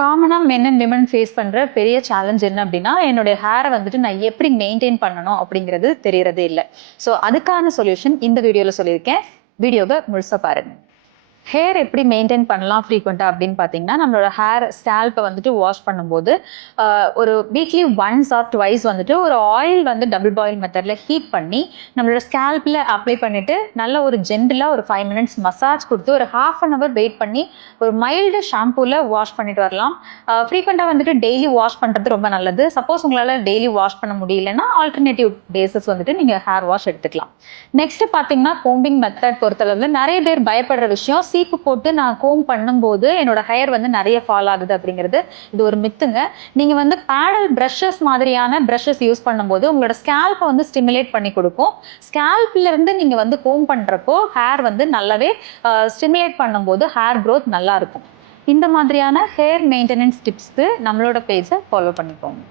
காமனா men and women face பண்ற பெரிய சேலஞ்ச் என்ன அப்படின்னா, என்னுடைய ஹேரை வந்துட்டு நான் எப்படி மெயின்டைன் பண்ணணும் அப்படிங்கிறது தெரியறதே இல்ல. ஸோ அதுக்கான சொல்யூஷன் இந்த வீடியோல சொல்லியிருக்கேன். வீடியோவை முழுசா பாருங்க. ஹேர் எப்படி மெயின்டைன் பண்ணலாம் ஃப்ரீக்வெண்ட்டாக அப்படின்னு பார்த்தீங்கன்னா, நம்மளோட ஹேர் ஸ்கேல்ப்பை வந்துட்டு வாஷ் பண்ணும்போது ஒரு வீக்லி ஒன்ஸ் ஆர் ட்வைஸ் வந்துட்டு ஒரு ஆயில் வந்து டபுள் பாயில் மெத்தடில் ஹீட் பண்ணி நம்மளோட ஸ்கேல்ப்பில் அப்ளை பண்ணிவிட்டு நல்ல ஒரு ஜென்டிலாக ஒரு 5 மினிட்ஸ் மசாஜ் கொடுத்து ஒரு ½ அன் ஹவர் வெயிட் பண்ணி ஒரு மைல்டு ஷாம்பூவில் வாஷ் பண்ணிட்டு வரலாம். ஃப்ரீக்வெண்ட்டாக வந்துட்டு டெய்லி வாஷ் பண்ணுறது ரொம்ப நல்லது. சப்போஸ் உங்களால் டெய்லி வாஷ் பண்ண முடியலன்னா ஆல்டர்னேட்டிவ் பேஸஸ் வந்துட்டு நீங்கள் ஹேர் வாஷ் எடுத்துக்கலாம். நெக்ஸ்ட் பார்த்தீங்கன்னா, கோம்பிங் மெத்தட் பொறுத்தளவில் நிறைய பேர் பயப்படுற விஷயம், சீப்பு போட்டு நான் கோம் பண்ணும்போது என்னோட ஹேர் வந்து நிறைய ஃபால் ஆகுது அப்படிங்கிறது. இது ஒரு மித்துங்க. நீங்க வந்து பேடல் பிரஷஸ் மாதிரியான பிரஷஸ் யூஸ் பண்ணும்போது உங்களோட ஸ்கேல்ப்பை வந்து ஸ்டிமுலேட் பண்ணி கொடுக்கும். ஸ்கேல்ப்ல இருந்து நீங்க வந்து கோம் பண்றப்போ ஹேர் வந்து நல்லாவே ஸ்டிமுலேட் பண்ணும்போது ஹேர் க்ரோத் நல்லா இருக்கும். இந்த மாதிரியான ஹேர் மெயின்டெனன்ஸ் டிப்ஸ்க்கு நம்மளோட பேஜை ஃபாலோ பண்ணிக்கோங்க.